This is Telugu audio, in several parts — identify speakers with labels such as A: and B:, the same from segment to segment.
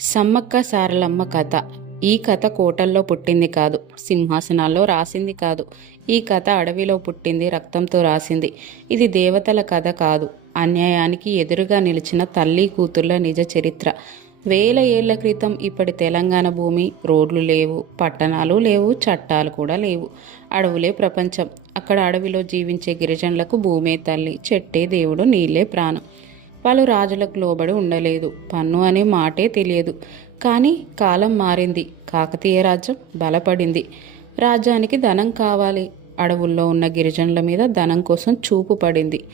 A: సమ్మక్క సారలమ్మ కథ. ఈ కథ కోటల్లో పుట్టింది కాదు. సింహాసనాల్లో రాసింది కాదు. ఈ కథ అడవిలో పుట్టింది రక్తంతో రాసింది. ఇది దేవతల కథ కాదు. అన్యాయానికి ఎదురుగా నిలిచిన తల్లి కూతుర్ల నిజ చరిత్ర. వేల ఏళ్ళ క్రితం ఇప్పటి తెలంగాణ భూమి రోడ్లు లేవు పట్టణాలు లేవు చట్టాలు కూడా లేవు. అడవులే ప్రపంచం. అక్కడ అడవిలో జీవించే గిరిజనులకు భూమే తల్లి చెట్టే దేవుడు నీళ్ళే ప్రాణం. వాళ్ళు రాజులకు లోబడి ఉండలేదు. పన్ను అనే మాటే తెలియదు. కానీ కాలం మారింది. కాకతీయ రాజ్యం బలపడింది. రాజ్యానికి ధనం కావాలి. అడవుల్లో ఉన్న గిరిజనుల మీద ధనం కోసం చూపు పడింది.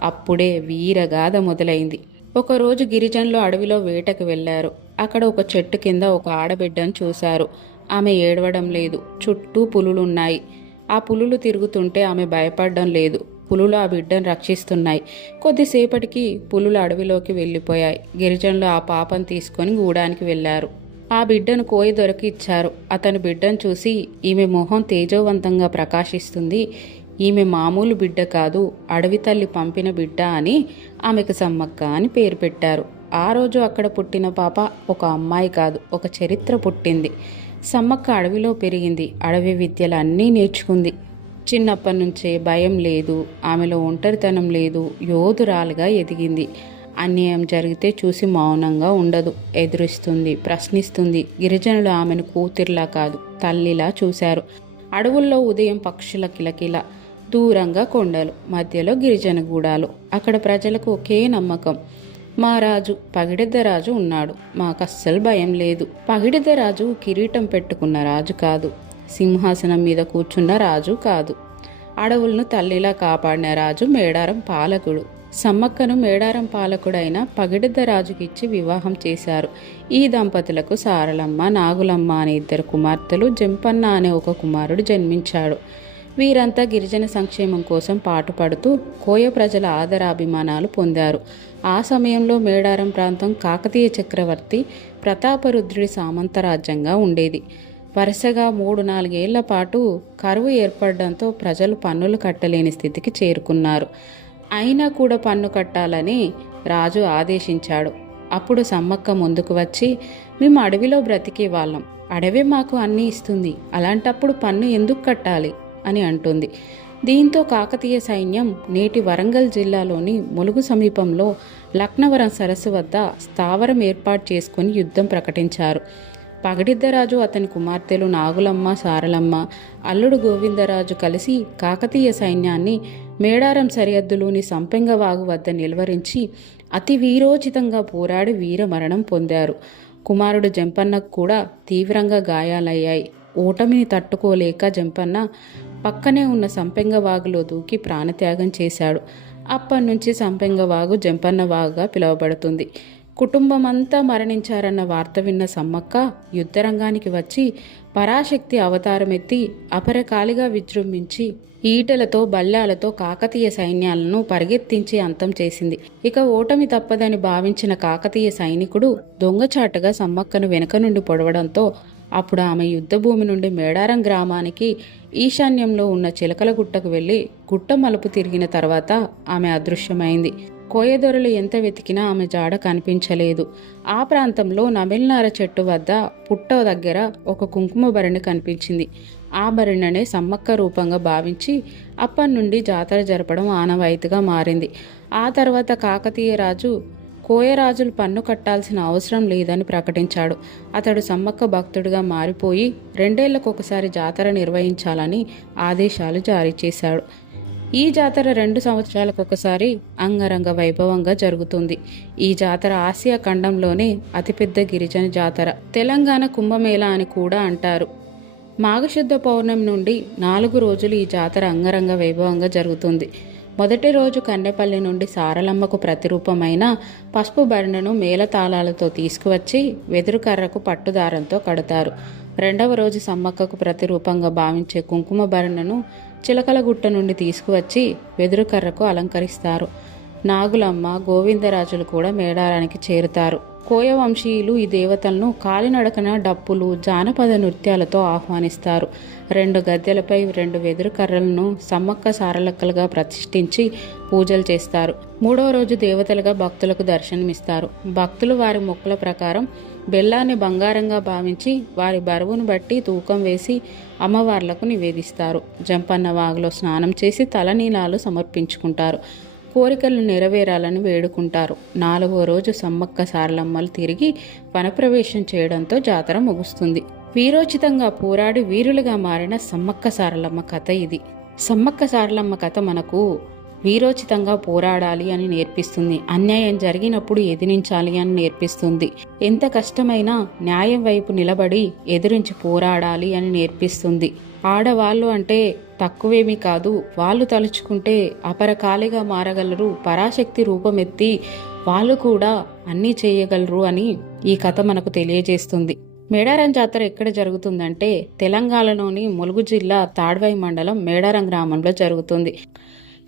A: అప్పుడే వీరగాథ మొదలైంది. ఒకరోజు గిరిజనులు అడవిలో వేటకు వెళ్ళారు. అక్కడ ఒక చెట్టు కింద ఒక ఆడబిడ్డను చూశారు. ఆమె ఏడవడం లేదు. చుట్టూ పులులున్నాయి. ఆ పులులు తిరుగుతుంటే ఆమె భయపడడం లేదు. పులులు ఆ బిడ్డను రక్షిస్తున్నాయి. కొద్దిసేపటికి పులులు అడవిలోకి వెళ్ళిపోయాయి. గిరిజనులు ఆ పాపను తీసుకొని గూడానికి వెళ్ళారు. ఆ బిడ్డను కోయి దొరికి ఇచ్చారు. అతను బిడ్డను చూసి ఈమె మొహం తేజోవంతంగా ప్రకాశిస్తుంది. ఈమె మామూలు బిడ్డ కాదు అడవి తల్లి పంపిన బిడ్డ అని ఆమెకు సమ్మక్క అని పేరు పెట్టారు. ఆ రోజు అక్కడ పుట్టిన పాప ఒక అమ్మాయి కాదు ఒక చరిత్ర పుట్టింది. సమ్మక్క అడవిలో పెరిగింది. అడవి విద్యలు అన్నీ నేర్చుకుంది. చిన్నప్పటి నుంచే భయం లేదు ఆమెలో ఒంటరితనం లేదు యోధురాలుగా ఎదిగింది. అన్యాయం జరిగితే చూసి మౌనంగా ఉండదు ఎదురిస్తుంది ప్రశ్నిస్తుంది. గిరిజనులు ఆమెను కూతురిలా కాదు తల్లిలా చూశారు. అడవుల్లో ఉదయం పక్షుల కిలకిల దూరంగా కొండలు మధ్యలో గిరిజన గూడాలు. అక్కడ ప్రజలకు ఒకే నమ్మకం. మా రాజు పగిడిద్దరాజు ఉన్నాడు మాకు అస్సలు భయం లేదు. పగిడిద్దరాజు కిరీటం పెట్టుకున్న రాజు కాదు. సింహాసనం మీద కూర్చున్న రాజు కాదు. అడవులను తల్లిలా కాపాడిన రాజు మేడారం పాలకుడు. సమ్మక్కను మేడారం పాలకుడైన పగిడిద్ద రాజుకిచ్చి వివాహం చేశారు. ఈ దంపతులకు సారలమ్మ నాగులమ్మ అనే ఇద్దరు కుమార్తెలు జంపన్న అనే ఒక కుమారుడు జన్మించాడు. వీరంతా గిరిజన సంక్షేమం కోసం పాటుపడుతూ కోయ ప్రజల ఆదరాభిమానాలు పొందారు. ఆ సమయంలో మేడారం ప్రాంతం కాకతీయ చక్రవర్తి ప్రతాపరుద్రుడి సామంతరాజ్యంగా ఉండేది. వరుసగా మూడు నాలుగేళ్ళ పాటు కరువు ఏర్పడడంతో ప్రజలు పన్నులు కట్టలేని స్థితికి చేరుకున్నారు. అయినా కూడా పన్ను కట్టాలని రాజు ఆదేశించాడు. అప్పుడు సమ్మక్క ముందుకు వచ్చి మేము అడవిలో బ్రతికే వాళ్ళం. అడవే మాకు అన్నీ ఇస్తుంది. అలాంటప్పుడు పన్ను ఎందుకు కట్టాలి? అని అంటుంది. దీంతో కాకతీయ సైన్యం నేటి వరంగల్ జిల్లాలోని ములుగు సమీపంలో లక్నవరం సరస్సు వద్ద స్థావరం ఏర్పాటు చేసుకుని యుద్ధం ప్రకటించారు. పగడిద్దరాజు అతని కుమార్తెలు నాగులమ్మ సారలమ్మ అల్లుడు గోవిందరాజు కలిసి కాకతీయ సైన్యాన్ని మేడారం సరిహద్దులోని సంపెంగవాగు వద్ద నిలువరించి అతి వీరోచితంగా పోరాడి వీరమరణం పొందారు. కుమారుడు జంపన్నకు కూడా తీవ్రంగా గాయాలయ్యాయి. ఓటమిని తట్టుకోలేక జంపన్న పక్కనే ఉన్న సంపెంగవాగులో దూకి ప్రాణత్యాగం చేశాడు. అప్పటి నుంచి సంపెంగవాగు జంపన్న వాగుగా పిలువబడుతుంది. కుటుంబమంతా మరణించారన్న వార్త విన్న సమ్మక్క యుద్ధరంగానికి వచ్చి పరాశక్తి అవతారమెత్తి అపరకాలిగా విజృంభించి ఈటలతో బల్లాలతో కాకతీయ సైన్యాలను పరిగెత్తించి అంతం చేసింది. ఇక ఓటమి తప్పదని భావించిన కాకతీయ సైనికుడు దొంగచాటుగా సమ్మక్కను వెనుక నుండి పొడవడంతో అప్పుడు ఆమె యుద్ధభూమి నుండి మేడారం గ్రామానికి ఈశాన్యంలో ఉన్న చిలకల గుట్టకు వెళ్ళి గుట్ట మలుపు తిరిగిన తర్వాత ఆమె అదృశ్యమైంది. కోయదొరలు ఎంత వెతికినా ఆమె జాడ కనిపించలేదు. ఆ ప్రాంతంలో నమిలినార చెట్టు వద్ద పుట్ట దగ్గర ఒక కుంకుమ భరణి కనిపించింది. ఆ భరణనే సమ్మక్క రూపంగా భావించి అప్పటి నుండి జాతర జరపడం ఆనవాయితీగా మారింది. ఆ తర్వాత కాకతీయ రాజు కోయరాజులు పన్ను కట్టాల్సిన అవసరం లేదని ప్రకటించాడు. అతడు సమ్మక్క భక్తుడిగా మారిపోయి రెండేళ్ళకు ఒకసారి జాతర నిర్వహించాలని ఆదేశాలు జారీ చేశాడు. ఈ జాతర రెండు సంవత్సరాలకు ఒకసారి అంగరంగ వైభవంగా జరుగుతుంది. ఈ జాతర ఆసియా ఖండంలోనే అతిపెద్ద గిరిజన జాతర. తెలంగాణ కుంభమేళ అని కూడా అంటారు. మాఘశుద్ధ పౌర్ణమి నుండి నాలుగు రోజులు ఈ జాతర అంగరంగ వైభవంగా జరుగుతుంది. మొదటి రోజు కన్నెపల్లి నుండి సారలమ్మకు ప్రతిరూపమైన పసుపు బరణను మేళతాళాలతో తీసుకువచ్చి వెదురు కర్రకు పట్టుదారంతో కడతారు. రెండవ రోజు సమ్మక్కకు ప్రతిరూపంగా భావించే కుంకుమ భరణను చిలకలగుట్ట నుండి తీసుకువచ్చి వెదురు కర్రకు అలంకరిస్తారు. నాగులమ్మ గోవిందరాజులు కూడా మేడారానికి చేరుతారు. కోయ వంశీయులు ఈ దేవతలను కాలినడకన డప్పులు జానపద నృత్యాలతో ఆహ్వానిస్తారు. రెండు గద్దెలపై రెండు వెదురు కర్రలను సమ్మక్క సారలక్కలుగా ప్రతిష్ఠించి పూజలు చేస్తారు. మూడవ రోజు దేవతలుగా భక్తులకు దర్శనమిస్తారు. భక్తులు వారి మొక్కుల ప్రకారం బెల్లాన్ని బంగారంగా భావించి వారి బరువును బట్టి తూకం వేసి అమ్మవార్లకు నివేదిస్తారు. జంపన్న వాగులో స్నానం చేసి తలనీలాలు సమర్పించుకుంటారు. కోరికలు నెరవేరాలని వేడుకుంటారు. నాలుగో రోజు సమ్మక్క సారలమ్మలు తిరిగి వనప్రవేశం చేయడంతో జాతర ముగుస్తుంది. వీరోచితంగా పోరాడి వీరులుగా మారిన సమ్మక్క సారలమ్మ కథ ఇది. సమ్మక్క సారలమ్మ కథ మనకు వీరోచితంగా పోరాడాలి అని నేర్పిస్తుంది. అన్యాయం జరిగినప్పుడు ఎదిరించాలి అని నేర్పిస్తుంది. ఎంత కష్టమైనా న్యాయం వైపు నిలబడి ఎదిరించి పోరాడాలి అని నేర్పిస్తుంది. ఆడవాళ్ళు అంటే తక్కువేమీ కాదు. వాళ్ళు తలుచుకుంటే అపరకాలిగా మారగలరు. పరాశక్తి రూపమెత్తి వాళ్ళు కూడా అన్నీ చేయగలరు అని ఈ కథ మనకు తెలియజేస్తుంది. మేడారం జాతర ఎక్కడ జరుగుతుందంటే తెలంగాణలోని ములుగు జిల్లా తాడ్వాయి మండలం మేడారం గ్రామంలో జరుగుతుంది.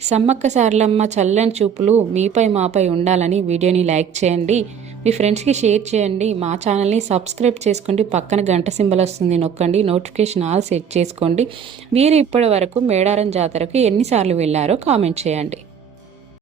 A: సమ్మక్క సార్లమ్మ చల్లని చూపులు మీపై మాపై ఉండాలని వీడియోని లైక్ చేయండి. మీ ఫ్రెండ్స్కి షేర్ చేయండి. మా ఛానల్ని సబ్స్క్రైబ్ చేసుకోండి. పక్కన గంట సింబల్ వస్తుంది నొక్కండి. నోటిఫికేషన్ ఆల్ సెట్ చేసుకోండి. మీరు ఇప్పటి వరకు మేడారం జాతరకు ఎన్నిసార్లు వెళ్ళారో కామెంట్ చేయండి.